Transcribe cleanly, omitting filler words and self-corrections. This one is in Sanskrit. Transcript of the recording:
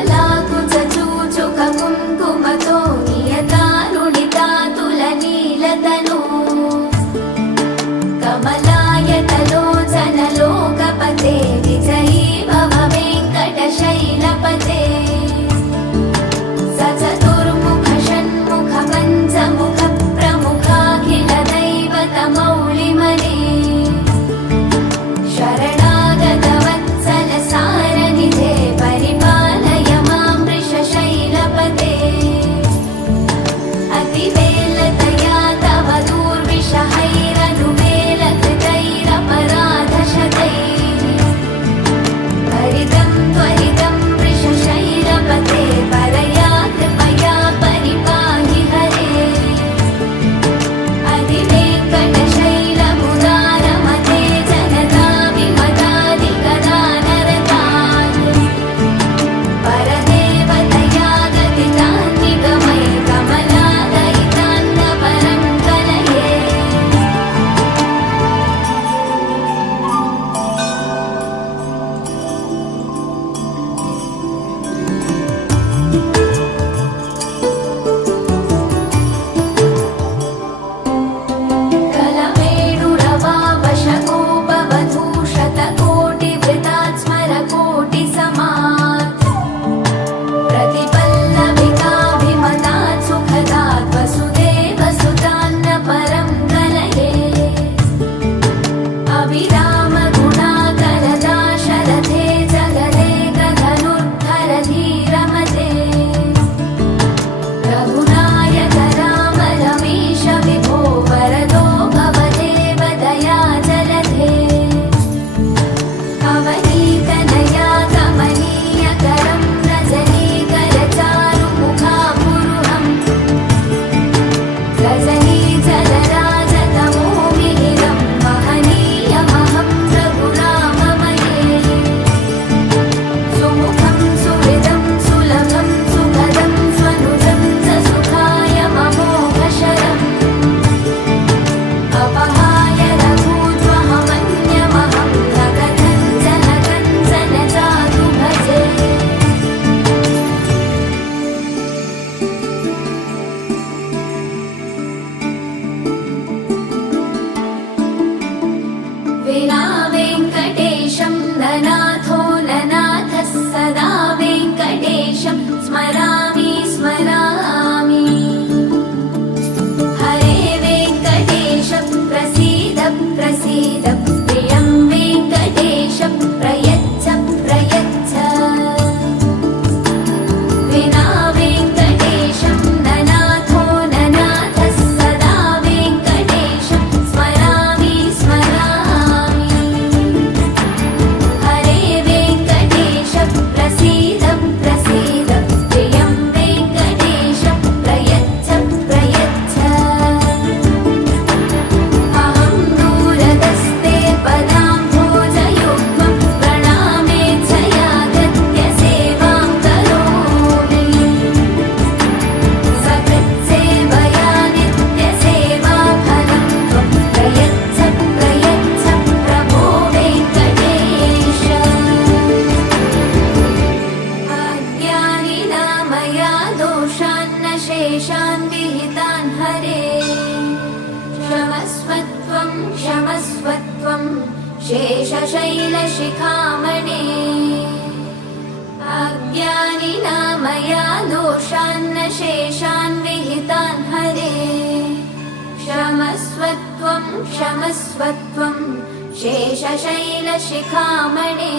कमलाकुचूचुककुङ्कुमतो नियतारुणितातुलनीलतनो कमलायतलोचनलोकपते विजयी भव वेङ्कटशैलपते स चतुर्मुख षण्मुख पञ्चमुख प्रमुखाखिल दैवतमौलिमने शरणागत वत्सल सारनिधे परिपालय मां वृषशैलपते अतिवेलतया तव दूर्विषहैरनुवेलकृतैरपराधशतैः त्वरितं त्वरितं वृषशैलपते परया कृपया परिपाहि हरे अधिवेङ्कटशैलमुदारमते जनता विमदादिकदानरतान् परदेवतया गदितान् निगमय कमलादयितान्नपरं कलये कलमेणुरवावशकोपवधूशतकोटिवृतात् स्मरकोटिसमात् प्रतिपल्लविकाभिमतात् सुखदात् वसुदेवसुतान्नपरं कलये अविरामगुणाकरदाशरथे जगदेकधनुर्धरधीरमते रघुनायक राम रमेश विभो वरदो भवदेव दयाजलधे अवनीतनया कमनीयकरं रजनीकरचारुमुखापुरुहं रजनीजलराजतमोमिहिरं महनीयमहं रघुराममये सुमुखं सुहृदं सुलभं सुखदं स्वनुजं च सुखाय ममोघशरम् अपहाय रघूत्वहमन्यमहं न कथञ्चन कञ्चन चातु भजे विना वेङ्कटेशं ननाथो ननाथः सदा वेङ्कटेशं स्मरामि स्मरामि हरे वेङ्कटेश प्रसीद प्रसीद प्रियं वेङ्कटेश प्रयच्छ प्रयच्छ विना वेङ्कटेशं ननाथो ननाथः सदा वेङ्कटेशं स्मरामि स्मरामि हरे वेङ्कटेश प्रसीद प्रसीद प्रियं वेङ्कटेश प्रयच्छ प्रयच्छ अहं दूरदस्ते पदाम्भोजयुग्मं प्रणामेच्छयागत्य सेवां करोमि सकृत्सेवया नित्यसेवाफलं त्वं प्रयच्छ प्रयच्छ प्रभो वेङ्कटेश अज्ञानिना मया दोषान्न शेषान् विहितान् हरे क्षमस्वत्वं क्षमस्वत्वं शेषशैलशिखामणे अज्ञानिना मया दोषान्न शेषान् विहितान् हरे क्षमस्वत्वं क्षमस्वत्वं शेषशैलशिखामणे